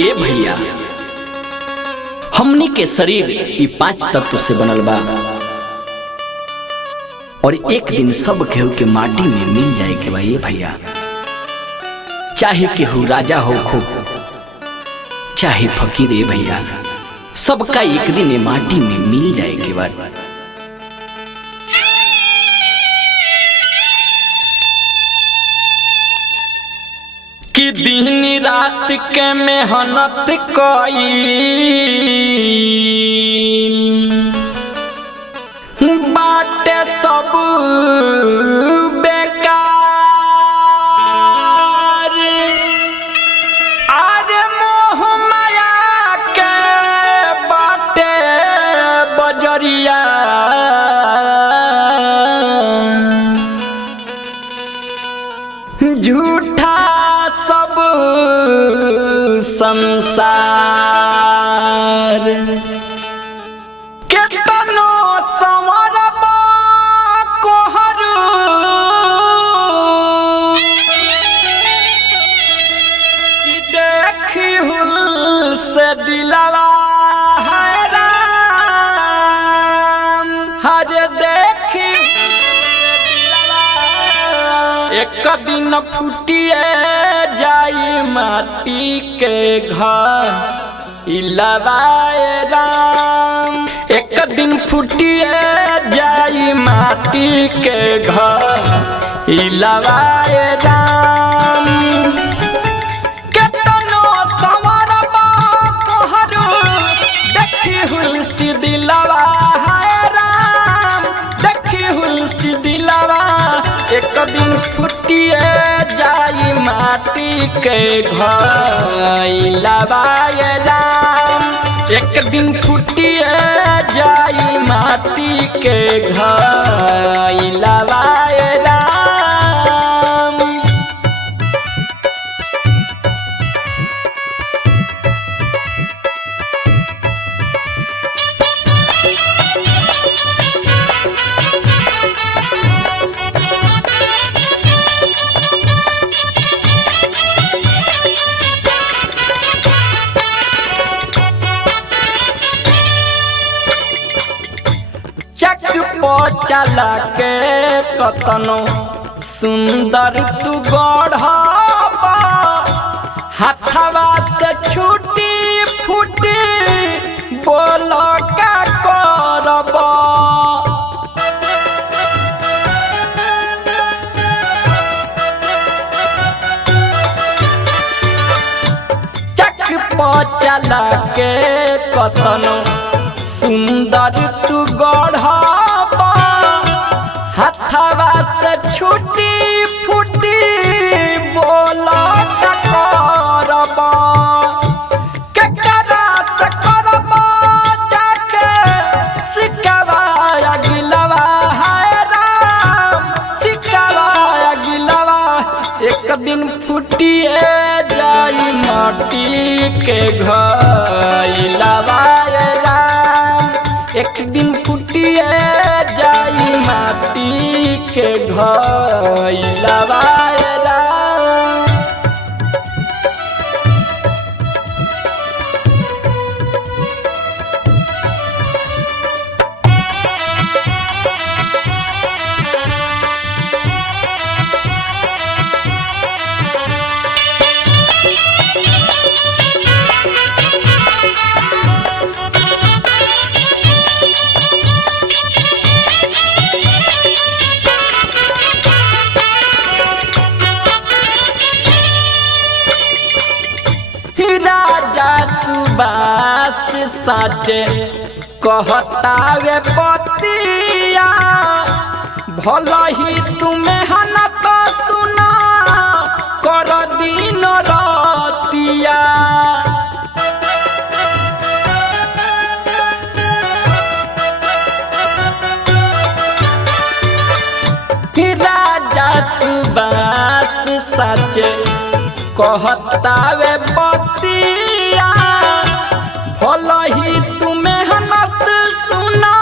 ए भैया, हमनी के शरीर ई 5 तत्व से बनल बा और एक दिन सब केहू के माटी में मिल जाए के बा। ए भैया, चाहे केहू राजा हो खूब चाहे फकीर, ए भैया सबका एक दिन माटी में मिल जाए के बाद कि दिन रात के मेहनत कईल बाटे सब बेकार। अरे मोह माया के बाटे बजरिया, झूठा सब संसार। केतनो संवरबा कोहरू कि देखी हुल से दिलवा हैरान। हरे देखी एक दिन फूटिए जाई माटी के घर इलवाए राम। एक दिन फूटिए जाई माटी के घर इलवाए राम। केतनो संवरबा कोहरू देखी हुल सी दिलवा है राम। देखी हुल सी दिलवा एक दिन फूटिए जाई माटी के घर इलवाए राम। एक दिन फूटिए जाई माटी के घर इलवाए राम। चला के कतनो सुंदर तू गढ़बा, हाथवा से छूटी फूटी बोल का करबा। चक पर चला के कतनो सुंदर तू गढ़बा, हाथवा से छूटी फूटी बोल का करबा। केकरा से करबा जाके सिकवा गिलवा है राम। सिकवा गिलवा एक दिन फूटिए जाई माटी के घर इलवाए राम। एक दिन फूटिए जाई माटी के घर इलवाए राम। सुबास साचे कहतावे पतिया, भला ही तुम्हें हनत सुना कर दिन रतिया। राजा सुबास साचे कहतावे पतिया, भला ही तुम्हें हनत सुना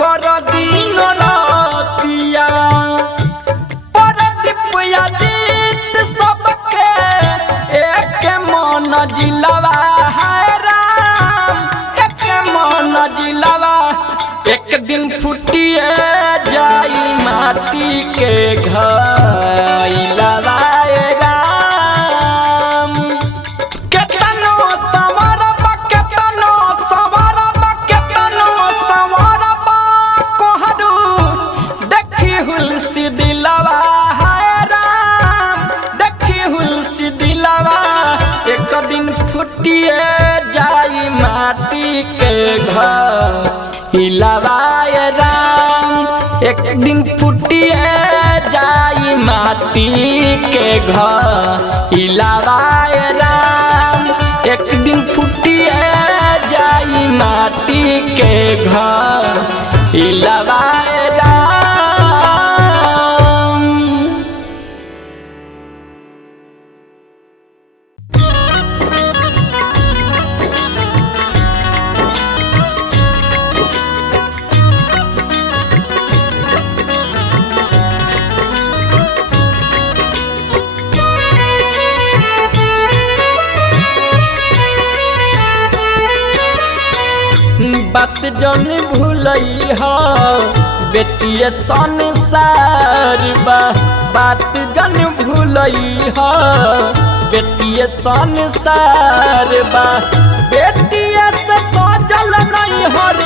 कर दिन रतिया। परदीप यादित सबके एक मन जिला दिन फुटिए जाई माटी के घर लवाए राम। केतनो संवरबा केतनो संवरबा केतनो संवरबा कोहरू देखी हुलसी दिलवा हाय राम। देखी हुलसी दिलवा एक दिन फुटिए जाई माटी के घर लवाए राम। एक दिन फुटिए जाई माटी के घर लवाए राम। एक दिन फुटिए जाई माटी के घर लवाए राम। बात जन भूलई हो बेटिए संसार बा। बात जन भूलई हो बेटिए संसार बा। बेटिए से सजल नहीं हर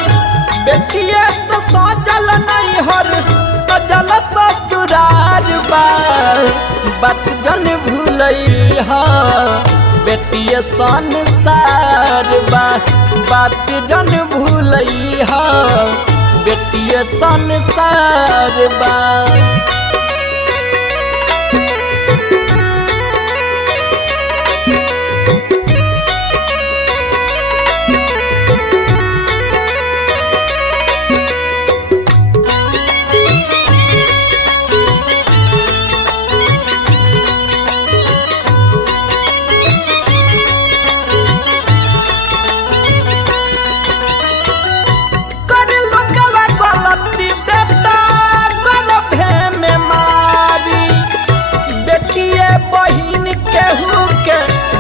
बेटिए से सजल नहीं हर सजल ससुरार बा। बात जन भूलई हो बेटिए संसार बा। बात जन भूलई हो बेटिए संसार बा।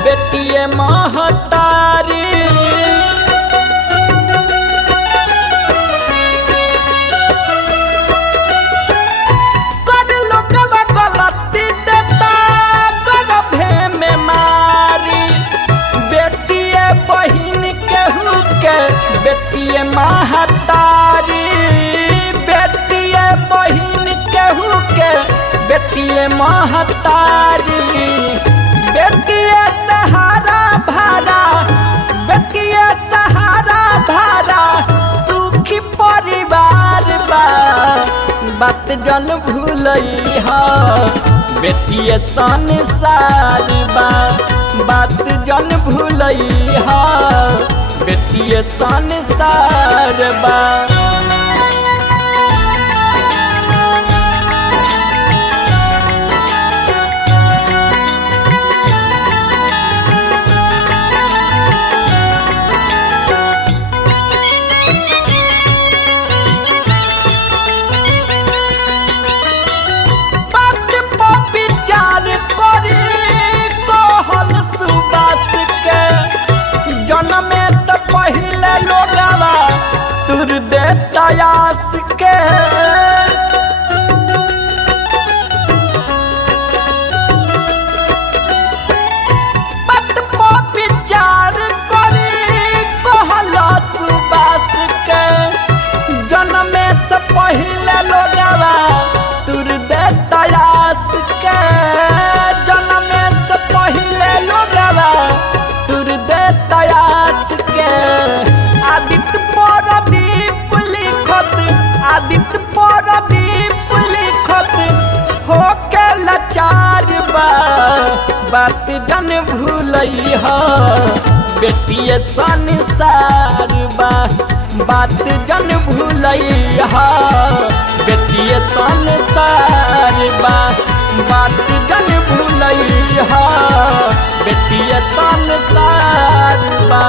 बेटिए महतारी कर लोगवा गलती देता गर्भे में मारी। बेटिए बहिन केहू के बेटिए महतारी। बेटिए बहिन केहू के बेटिए महतारी। बेटिए सहारा भारा बेटिए सहारा भारा सुखी परिवार बा। बात जन भूलई हो बेटिए संसार बा। बात जन भूलई हो बेटिए संसार बा। जन्मे से पहले लोगवा तुर दे तयास के। बात पर विचार करी कहला सुबास के। जन्मे से पहले लोगवा तुर दे तयास के। जन्मे से पहले लोगवा तुर दे तयास के। आदित्य परदीप लिखत आदित्य परदीप लिखत हो के लाचार बा। बात जन भूलई हो बेटिए संसार बा। बात जन भूलई हो बेटिए संसार बा। बात जन भूलई हो बेटिए संसार बा।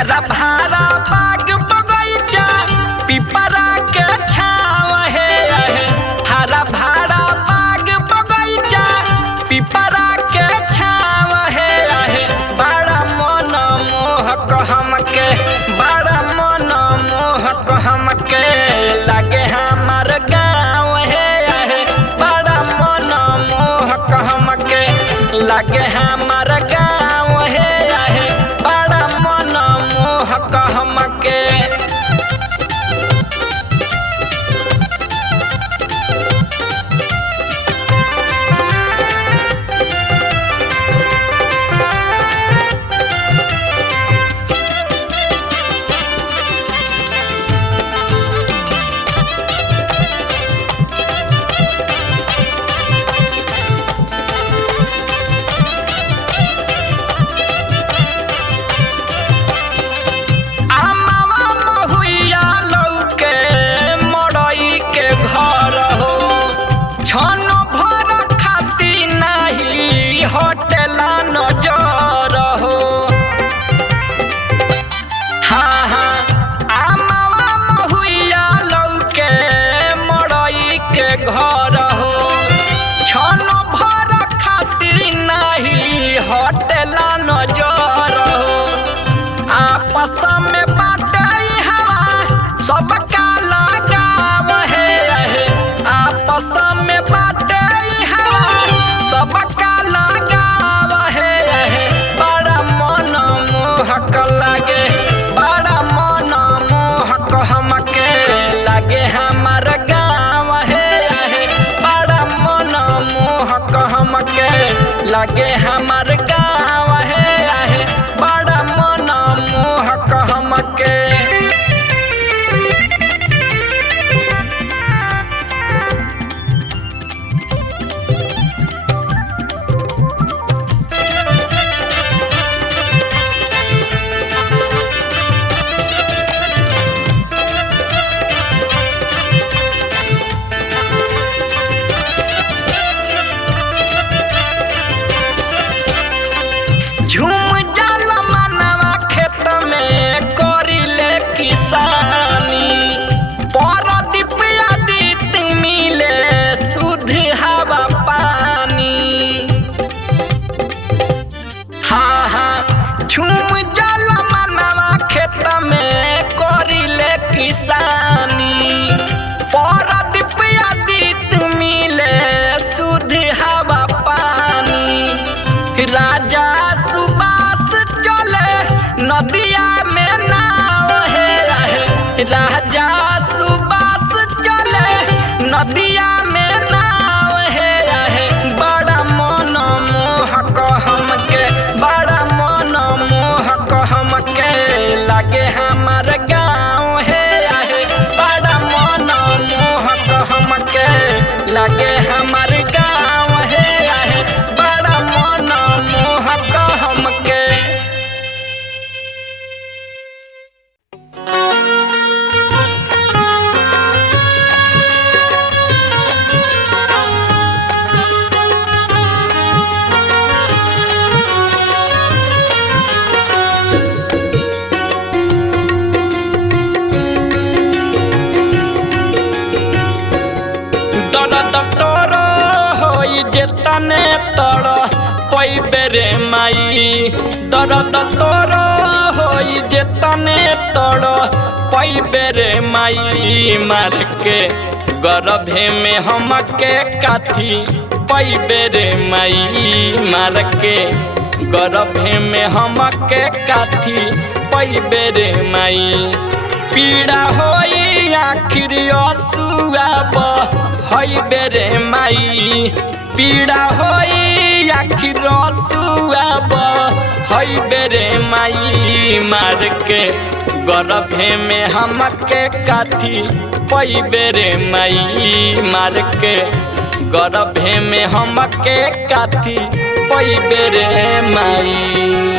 हरा भरा बाग बगीचा पिपरा के छाव है। हरा भरा बाग बगीचा पिपरा के छाव है। बड़ा मन मोहक हमके, बड़ा मन मोहक हमके लगे हमार गाँव है। बड़ा मन मोहक हमके लगे हमार गाँव है। बड़ा मन मोहक हमके। आपस में बाटे हवा सबका लगाव है। आपस में बाटे हवा सबका लगाव है। बड़ा मन मोहक लगे, बड़ा मन मोहक हमके लगे हमार गाँव है। बड़ा मन मोहक हमके लगे हमार गाँव है। बड़ा मन मोहक हमके। झूम जाल मनवा खेत में करिले किसानी। परदीप आदित मिले शुद्ध हवा पानी। हाँ हाँ झूम जाल मनवा खेत में करिले किसानी। परदीप आदित मिले शुद्ध हवा पानी। राजा सुबास चले नदिया में नाव है। राजा सुबास चले नदिया में नाव है। बड़ा मन मोहक हमके, बड़ा मन मोहक हमके लगे हमार गाँव है। बड़ा मन मोहक हमके लगे हमार गाँव है। बड़ा मन मोहक हमके। दर्द तोर होई जेतने तोर पैबे रे माई। दर्द तोर होई जेतने तोर पैबे रे माई। मार के गर्भे में हमके काथी पैबे रे माई। मार के गर्भे में हमके काथी पैबे रे माई। पीड़ा होई आखिर असुआ बहैबे रे माई। पीड़ा होई आखिर असुआ बहैबे रे माई। मार के गर्भे में हमके काथी पैबे रे माई। मार के गर्भे में हमके काथी पैबे रे माई।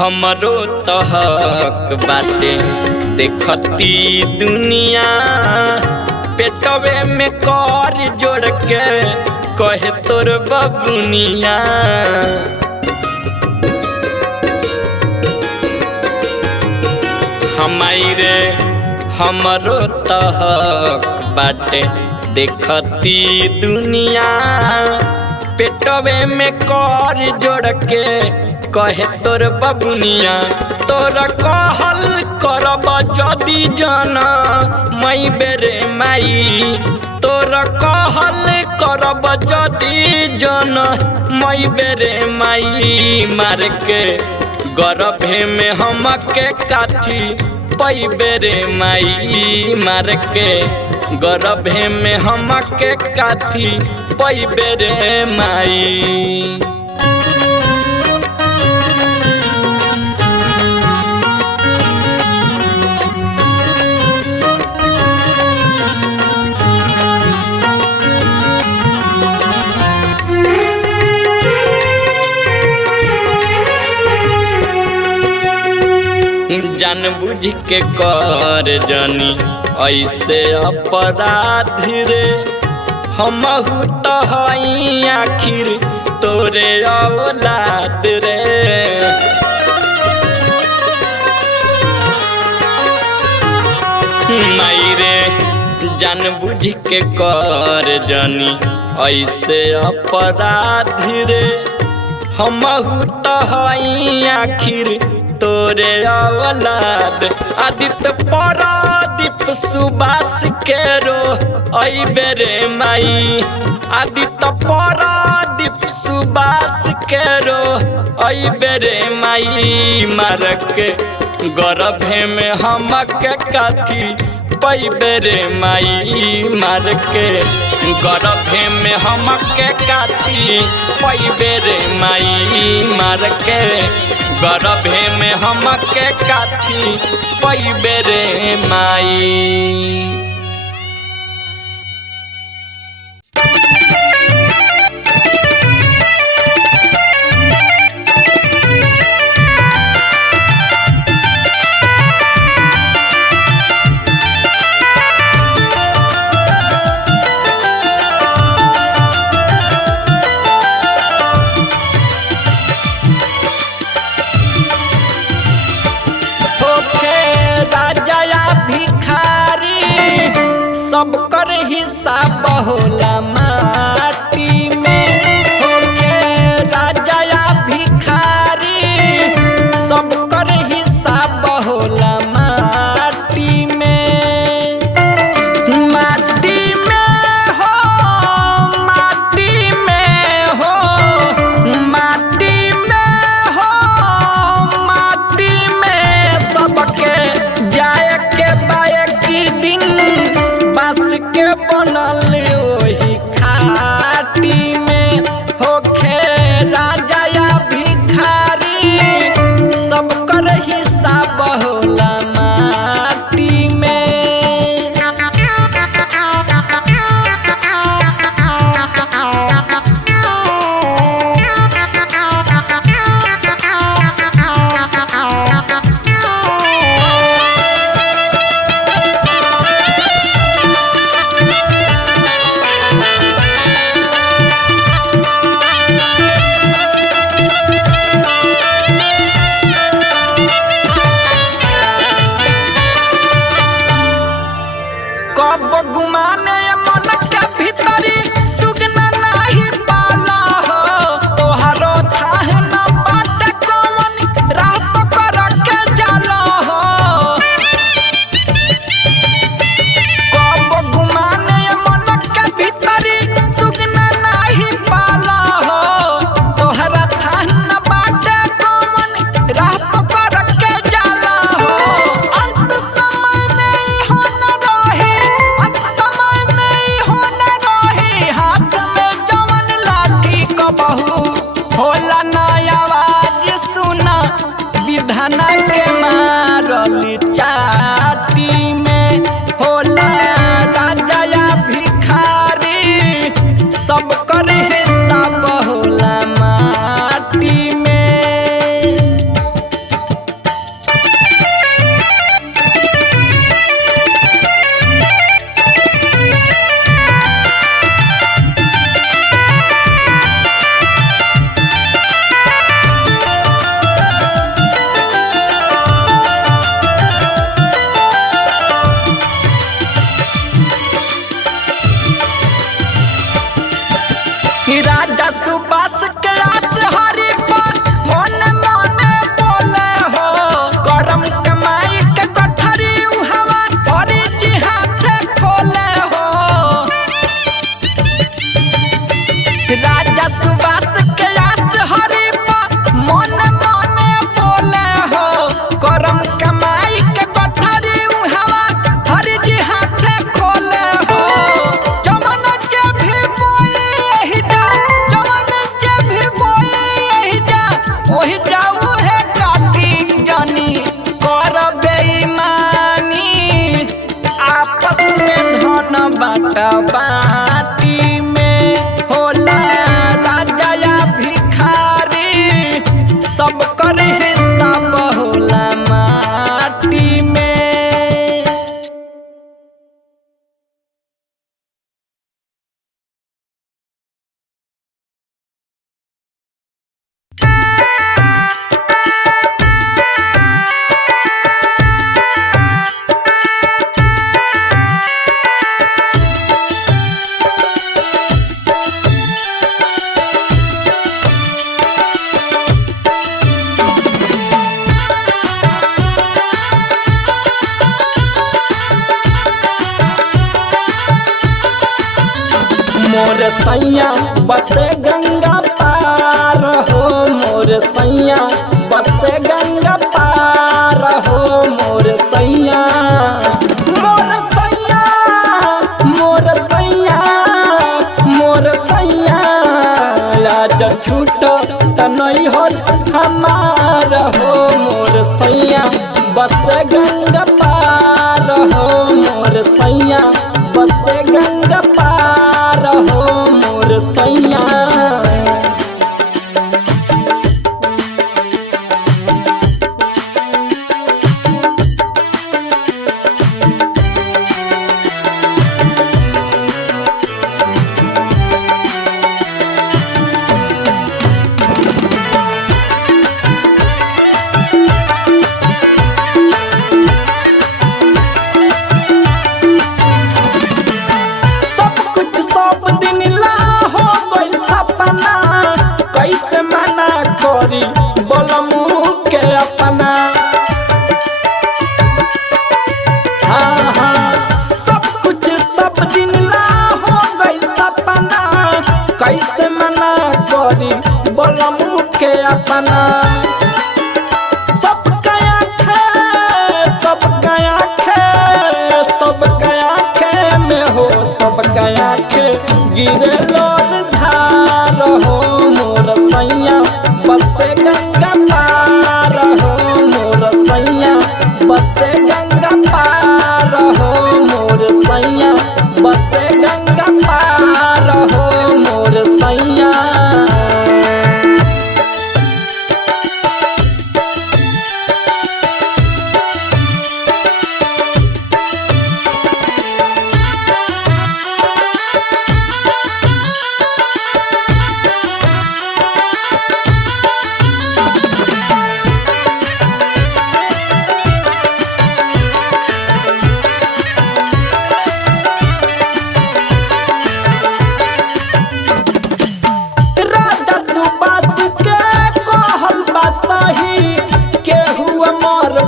हमरो तहक बाटे देखती दुनिया पेटवे में कर जोड़ के कहे तोर बबुनिया हमारे हमरो तहक बाटे देखती दुनिया पेटवे में कर जोड़ के कहे तोर बबुनिया तोर कहल करब जदी जाना मई बेरे माई तोर कहल करब जदी जाना मई बेरे माई मार के गर्भे में हमके काथी पई बेरे माई मार के गर्भे में हमके काथी पई बेरे माई। जान बुझ के कर जानी ऐसे अपराध रे हमहू तो हई आखिर तोरे औलाद रे माई रे जान बुझ के कर जानी ऐसे अपराध रे हमहू तो हई आखिर तोरे औलाद आदित्य परादीप सुबास के रो आई बेरे माई आदित्य परादीप सुबास के रो आई बेरे माई मार के गर्भे में हमके काथी पई बेरे माई मार के गर्भे में हमके काथी पई बेरे माई मार के गर्भे में हमके काथी पई बेरे माई। सब कर हिसाब होला माटी में होके राजा या भिखारी सब कर हिसाब होला माटी में माटी में हो माटी में हो माटी में हो माटी में सबके जाए के बाए की दिन बास के बनल ओही मोर सैया बसे गंगा पार हो, मोर सैया बसे गंगा पार हो, मोर सैया मोर सैया मोर सैया मोर सैया आज छूट तनई हो हमार हो, मोर सैया बसे गंगा पार हो, मोर सैया बसे गंगा पार हो, मोर सैया। कैसे मना करी बोलमू के अपना, हाँ हाँ सब कुछ सब दिन ला हो गइल सपना, कैसे मना करी बोलमू के अपना। सब गया में हो, सब गया गिरे लोर धार हो, मोर सैया बसे गंगा पार हो, मोर सैया बसे गंगा पार हो, मोर सैया बसे गंगा पार हो, मोर सैया।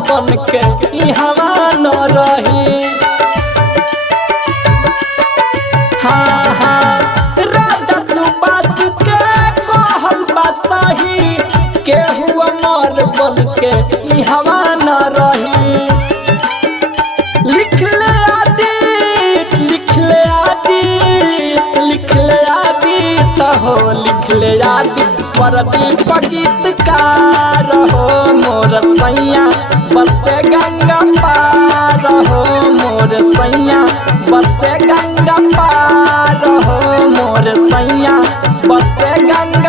बन के इहवा न रही, हाँ हाँ राजा सुबास के कहल बासाही, केहू अमर बन के इहवा न रही। लिख ले आदित, लिख ले आदित, लिख ले आदित हो, लिख ले आदित परदीप गीतकार हो, मोर सैया बसे गंगा पार हो, मोर सैया बसे गंगा पार हो, मोर सैया बसे गंगा